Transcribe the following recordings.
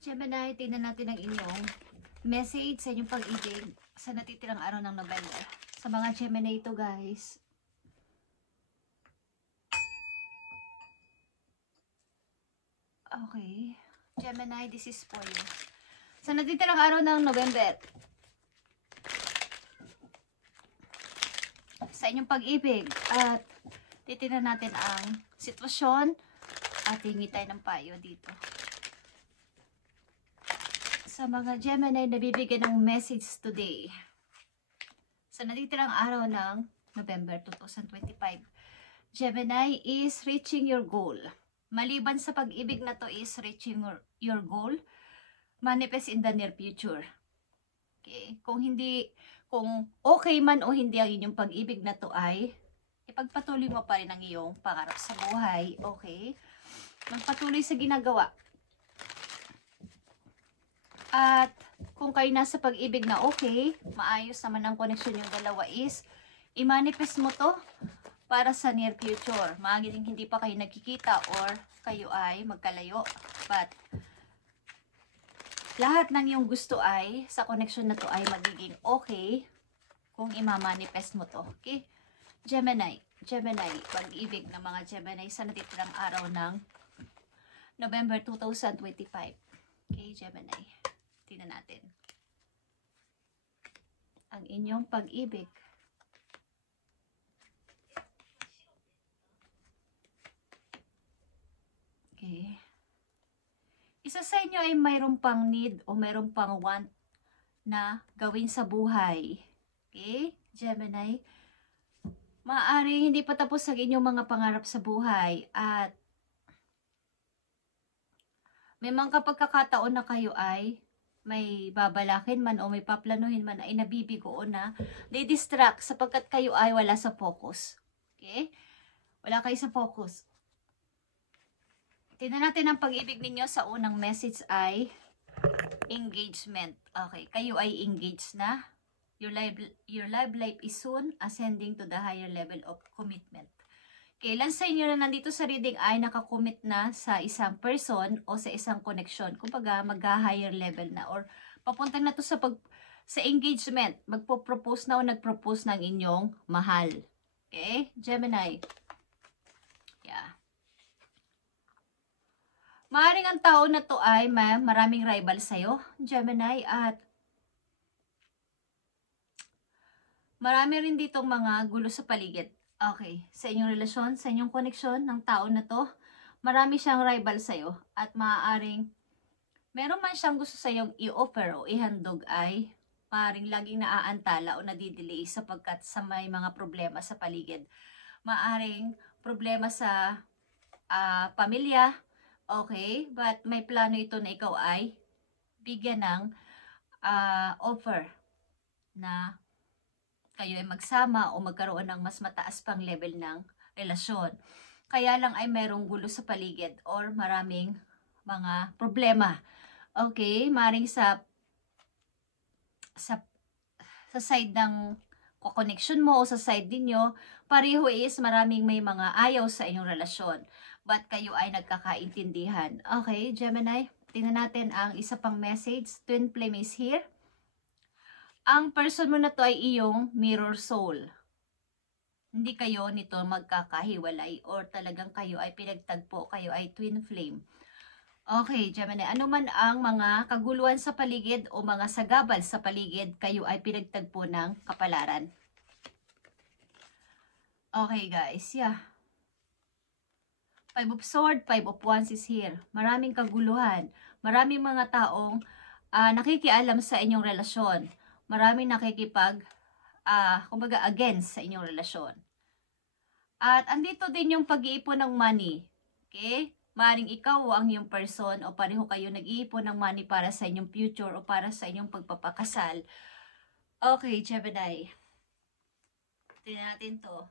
Gemini, tingnan natin ang inyong message sa inyong pag-ibig sa natitirang araw ng November. Sa mga Gemini ito, guys. Okay. Gemini, this is for you. Sa natitirang araw ng November, sa inyong pag-ibig, at titingnan natin ang sitwasyon at hingi tayo ng payo dito. Sa mga Gemini na bibigyan ng message today, sa natitirang araw ng November 2025, Gemini is reaching your goal. Maliban sa pag-ibig na to is reaching your goal, manifest in the near future. Okay? Kung okay man o hindi ang inyong pag-ibig na to ay ipagpatuloy mo pa rin ang iyong pangarap sa buhay. Okay? Magpatuloy sa ginagawa. At kung kayo nasa pag-ibig na okay, maayos naman ang connection yung dalawa is, i-manifest mo to para sa near future. Maaaring hindi pa kayo nagkikita or kayo ay magkalayo. But, lahat ng yung gusto ay, sa connection na to ay magiging okay kung ima-manifest mo to. Okay? Gemini, pag-ibig ng mga Gemini sa natitirang araw ng November 2025. Okay, Gemini. Tingnan natin ang inyong pag-ibig. Okay. Isa sa inyo ay mayroon pang need o mayroon pang want na gawin sa buhay. Okay, Gemini. Maaari hindi pa tapos ang inyong mga pangarap sa buhay at may mga pagkakataon na kayo ay may babalakin man o may paplanuhin man ay nabibigo o na di-distract sapagkat kayo ay wala sa focus. Okay? Wala kayo sa focus. Tingnan natin ang pag-ibig ninyo sa unang message ay engagement. Okay, kayo ay engaged na. Your love life is soon ascending to the higher level of commitment. Kailan sa inyo na nandito sa reading ay nakakommit na sa isang person o sa isang connection. Kumbaga, mag-higher level na or papunta na to sa engagement. Magpo-propose na o nag-propose ng inyong mahal. Okay? Gemini. Yeah. Maaring ang tao na to ay maraming rival sa'yo, Gemini, at marami rin ditong mga gulo sa paligid. Okay, sa inyong relasyon, sa inyong koneksyon ng tao na to, marami siyang rival sa'yo at maaaring meron man siyang gusto sa'yong i-offer o ihandog ay maaaring laging naaantala o nadidelay sapagkat sa may mga problema sa paligid. Maaaring problema sa pamilya, okay, but may plano ito na ikaw ay bigyan ng offer na kayo ay magsama o magkaroon ng mas mataas pang level ng relasyon. Kaya lang ay mayroong gulo sa paligid or maraming mga problema. Okay, maring sa side ng connection mo o sa side ninyo, pareho is maraming may mga ayaw sa inyong relasyon. But kayo ay nagkakaintindihan. Okay, Gemini, tingnan natin ang isa pang message. Twin flame is here. Ang person mo na to ay iyong mirror soul. Hindi kayo nito magkakahiwalay or talagang kayo ay pinagtagpo, kayo ay twin flame. Okay, Gemini, ano man ang mga kaguluhan sa paligid o mga sagabal sa paligid, kayo ay pinagtagpo ng kapalaran. Okay guys, yeah. Five of Swords, Five of Wands is here. Maraming kaguluhan. Maraming mga taong nakikialam sa inyong relasyon. Maraming kumbaga against sa inyong relasyon. At andito din yung pag-iipon ng money. Okay? Maring ikaw o ang iyong person o pareho kayo nag-iipon ng money para sa inyong future o para sa inyong pagpapakasal. Okay, Gemini. Tingnan natin to.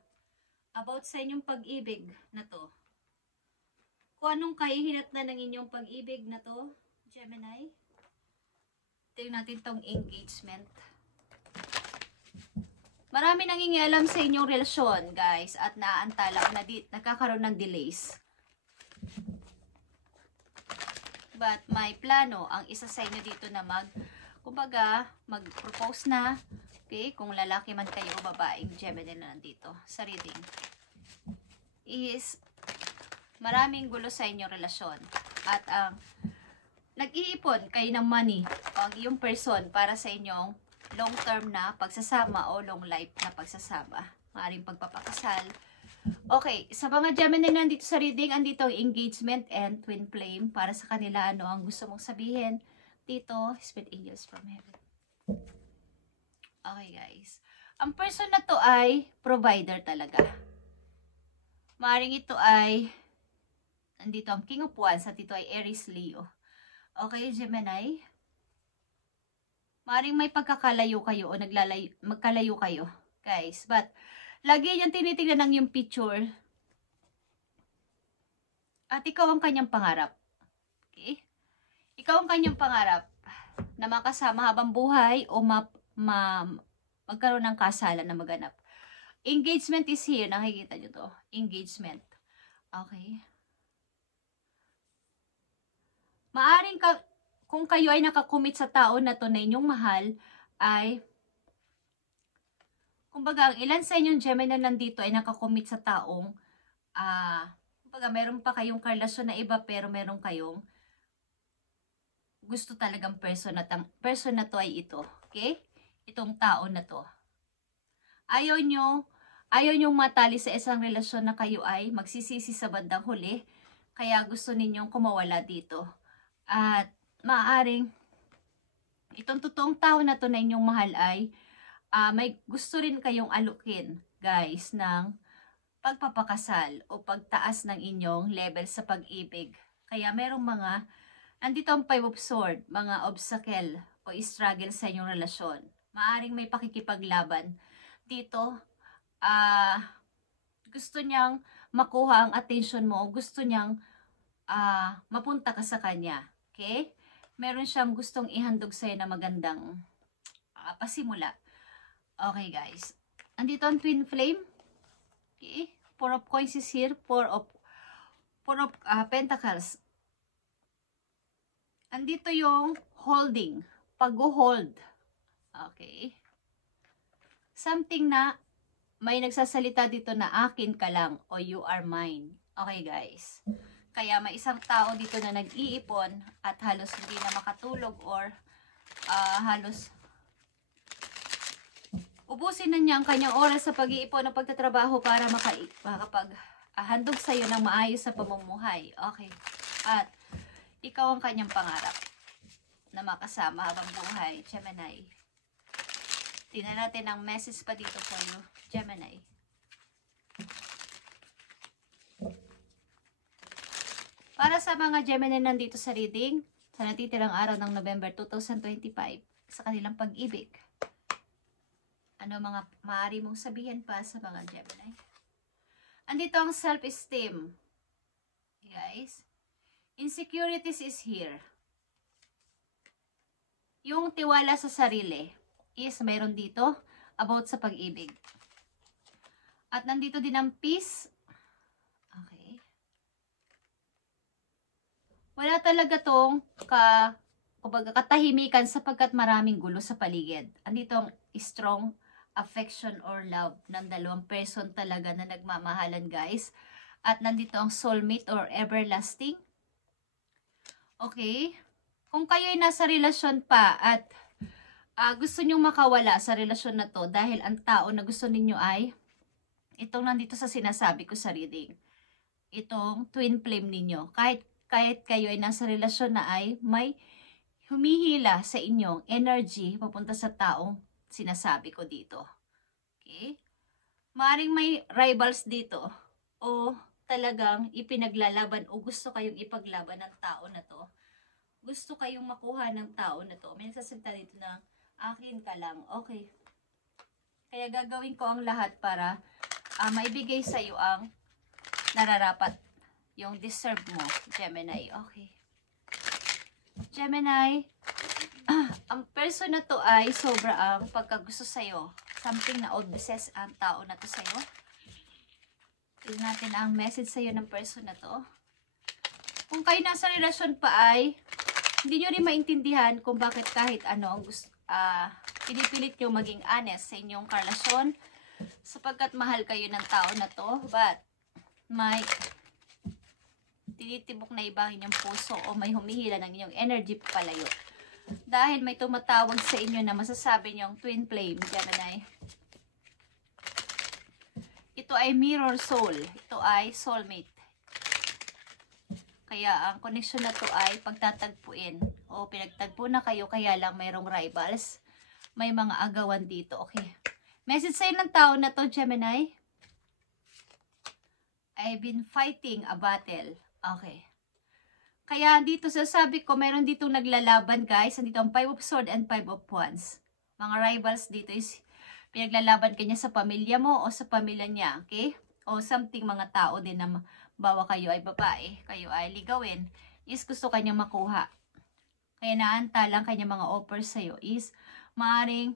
About sa inyong pag-ibig na to. Kung anong kahihinatnan ng inyong pag-ibig na to, Gemini. Tingnan natin tong engagement. Marami nangingialam sa inyong relasyon, guys, at naaantala o nagkakaroon ng delays. But may plano ang isa sa inyo dito na mag-propose na. Okay? Kung lalaki man kayo o babaeng Gemini na nandito sa reading. Is maraming gulo sa inyong relasyon. At ang nag-iipon kayo ng money ang iyong person para sa inyong long-term na pagsasama o long life na pagsasama. Maaring pagpapakasal. Okay, sa mga Gemini na nandito sa reading, andito ang engagement and twin flame. Para sa kanila, ano ang gusto mong sabihin dito, Spirit Angels from Heaven. Okay guys, ang person na to ay provider talaga. Maaring ito ay, andito ang King of Wands, at ito ay Aries Leo. Okay, Gemini, maaring may pagkakalayo kayo o magkalayo kayo, guys. But lagi niyang tinitingnan ng yung picture. At ikaw ang kanyang pangarap. Okay? Ikaw ang kanyang pangarap na makasama habang buhay o magkaroon ng kasalan na maganap. Engagement is here. Nakikita nyo to. Engagement. Okay? Maaring kung kayo ay nakakommit sa tao na to na inyong mahal, ay kumbaga, ang ilan sa inyong Gemini na nandito ay nakakommit sa taong, kumbaga, meron pa kayong karelasyon na iba, pero meron kayong gusto talagang person na to ay ito. Okay? Itong tao na to. Ayaw nyong matali sa isang relasyon na kayo ay magsisisi sa bandang huli, kaya gusto ninyong kumawala dito. At maaaring, itong totoong tao na to na inyong mahal ay, may gusto rin kayong alukin, guys, ng pagpapakasal o pagtaas ng inyong level sa pag-ibig. Kaya merong nandito ang Five of Swords, mga obstacle o struggle sa inyong relasyon. Maaring may pakikipaglaban. Dito, gusto niyang makuha ang attention mo, gusto niyang mapunta ka sa kanya. Okay? Meron siyang gustong ihandog sa'yo na magandang pasimula. Okay guys, andito ang twin flame. Okay, Four of Coins is here, Four of Pentacles. Andito yung holding, pag-hold. Okay, something na may nagsasalita dito na akin ka lang o you are mine. Okay guys, kaya may isang tao dito na nag-iipon at halos hindi na makatulog or halos ubusin na niya ang kanyang oras sa pag-iipon ng pagtatrabaho para makapaghandog sa iyo ng maayos sa pamumuhay. Okay. At ikaw ang kanyang pangarap na makasama habang buhay, Gemini. Tingnan natin ang message pa dito for you, Gemini. Para sa mga Gemini nandito sa reading, sa natitirang araw ng November 2025, sa kanilang pag-ibig. Ano mga maaari mong sabihin pa sa mga Gemini? Andito ang self-esteem. Guys, insecurities is here. Yung tiwala sa sarili is mayroon dito about sa pag-ibig. At nandito din ang peace. Okay. Wala talaga tong katahimikan sapagkat maraming gulo sa paligid. Andito ang strong affection or love ng dalawang person talaga na nagmamahalan, guys. At nandito ang soulmate or everlasting. Okay? Kung kayo ay nasa relasyon pa at gusto nyong makawala sa relasyon na to dahil ang tao na gusto ninyo ay itong nandito sa sinasabi ko sa reading. Itong twin flame ninyo. Kahit kayo ay nasa relasyon na ay may humihila sa inyong energy papunta sa taong sinasabi ko dito. Okay? Maring may rivals dito o talagang ipinaglalaban o gusto kayong ipaglaban ng tao na to. Gusto kayong makuha ng tao na to. May nagsasalita dito na akin ka lang. Okay. Kaya gagawin ko ang lahat para maibigay sa iyo ang nararapat. Yung deserve mo, Gemini. Okay. Gemini, ang person na to ay sobra ang pagkagusto sa'yo. Something na obsessed ang tao na to sa'yo. Tignan natin ang message sa'yo ng person na to. Kung kayo nasa relasyon pa ay hindi nyo rin maintindihan kung bakit kahit ano ang gusto, pinipilit nyo maging honest sa inyong karelasyon sapagkat mahal kayo ng tao na to, but may tinitibok na ibang inyong puso o may humihila ng inyong energy palayo. Dahil may tumatawag sa inyo na masasabi nyong twin flame, Gemini. Ito ay mirror soul. Ito ay soulmate. Kaya ang connection na to ay pagtatagpuin o pinagtagpo na kayo kaya lang mayroong rivals. May mga agawan dito. Okay. Message sa'yo ng tao na to, Gemini. I've been fighting a battle. Okay. Kaya dito sasabi ko, meron ditong naglalaban guys. Andito ang 5 of Swords and 5 of Wands. Mga rivals dito is pinaglalaban kanya sa pamilya mo o sa pamilya niya. Okay? O something mga tao din na bawa kayo ay babae, kayo ay ligawin, is gusto kanyang makuha. Kaya naantalang kanyang mga offers sa'yo is maaring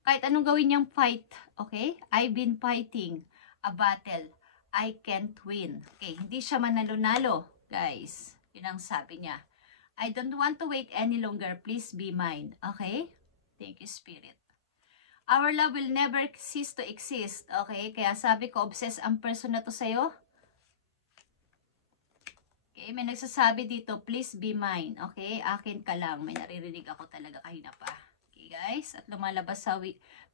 kahit anong gawin niyang fight, okay? I've been fighting a battle. I can't win. Okay, hindi siya manalo-nalo, guys. Yun ang sabi niya. I don't want to wait any longer. Please be mine. Okay? Thank you, Spirit. Our love will never cease to exist. Okay? Kaya sabi ko, obsessed ang person na to sa'yo. Okay? May nagsasabi dito, please be mine. Okay? Akin ka lang. May naririnig ako talaga kahina pa. Okay, guys? At lumalabas sa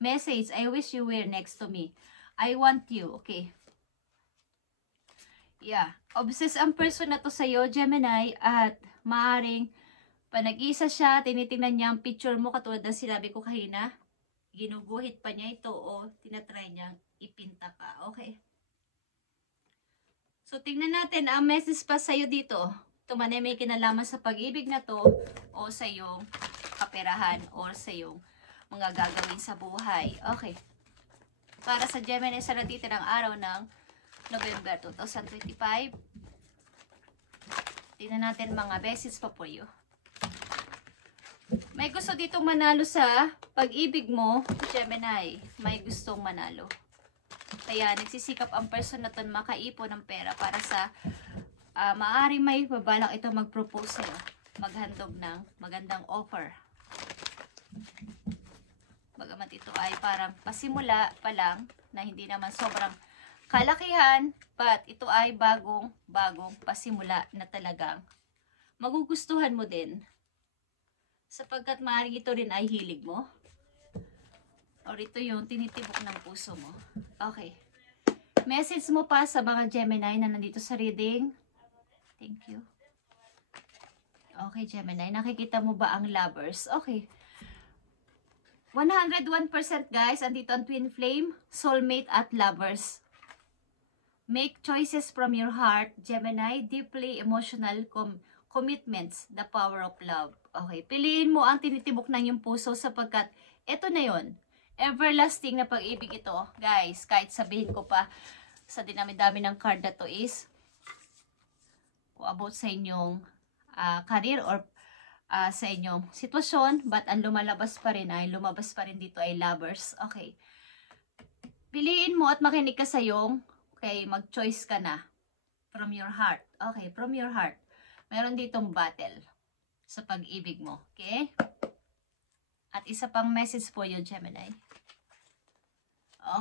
message, I wish you were next to me. I want you. Okay? Yeah. Obsessed ang person na to sa'yo, Gemini. At maaring panag-isa siya, tinitingnan niya ang picture mo katulad ng sinabi ko kahina. Ginuguhit pa niya ito o tinatry niyang ipinta ka. Okay. So, tingnan natin ang message pa sa'yo dito. Ito man ay may kinalaman sa pag-ibig na to o sa iyong kaperahan o sa iyong mga gagawin sa buhay. Okay. Para sa Gemini sa natitirang araw ng November 2025. Tingnan natin mga message pa po you. May gusto ditong manalo sa pag-ibig mo, Gemini. May gustong manalo. Kaya nagsisikap ang person na to makaipon ng pera para sa maaring may babalak ito mag-propose sa'yo. Maghandog ng magandang offer. Bagamat ito ay parang pasimula pa lang na hindi naman sobrang kalakihan, but ito ay bagong pasimula na talagang magugustuhan mo din. Sapagkat maaaring ito rin ay hilig mo. Or ito yung tinitibok ng puso mo. Okay. Message mo pa sa mga Gemini na nandito sa reading. Thank you. Okay, Gemini. Nakikita mo ba ang lovers? Okay. 101% guys. Andito ang twin flame, soulmate at lovers. Make choices from your heart, Gemini. Deeply emotional commitments, the power of love. Okay, piliin mo ang tinitibok ng iyong puso sapagkat ito na yon. Everlasting na pag-ibig ito. Guys, kahit sabihin ko pa sa dinami-dami ng card na to is about sa inyong career or sa inyong sitwasyon, but ang lumabas pa rin dito ay lovers. Okay. Piliin mo at makinig ka sa iyong, okay, mag-choice ka na from your heart. Okay, from your heart. Meron ditong battle sa pag-ibig mo. Okay? At isa pang message po yun, Gemini.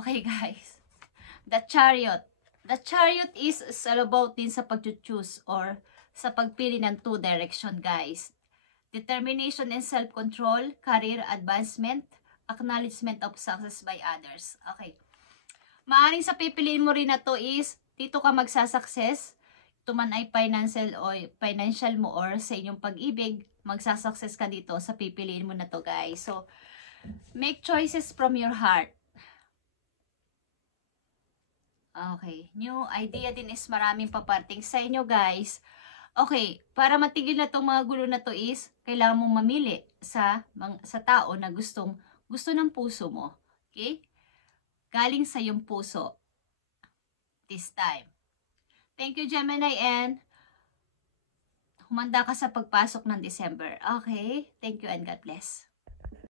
Okay, guys. The Chariot. The Chariot is all about din sa pag-choose or sa pagpili ng two direction, guys. Determination and self-control, career advancement, acknowledgement of success by others. Okay. Maaring sa pipiliin mo rin na to is, dito ka magsasucess. Ito man ay financial mo or sa inyong pag-ibig, magsasucess ka dito sa pipiliin mo na to, guys. So, make choices from your heart. Okay. New idea din is maraming paparting sa inyo, guys. Okay. Para matigil na itong mga gulo na to is, kailangan mong mamili sa tao na gusto ng puso mo. Okay? Galing sa iyong puso. This time. Thank you, Gemini, and humanda ka sa pagpasok ng December. Okay? Thank you and God bless.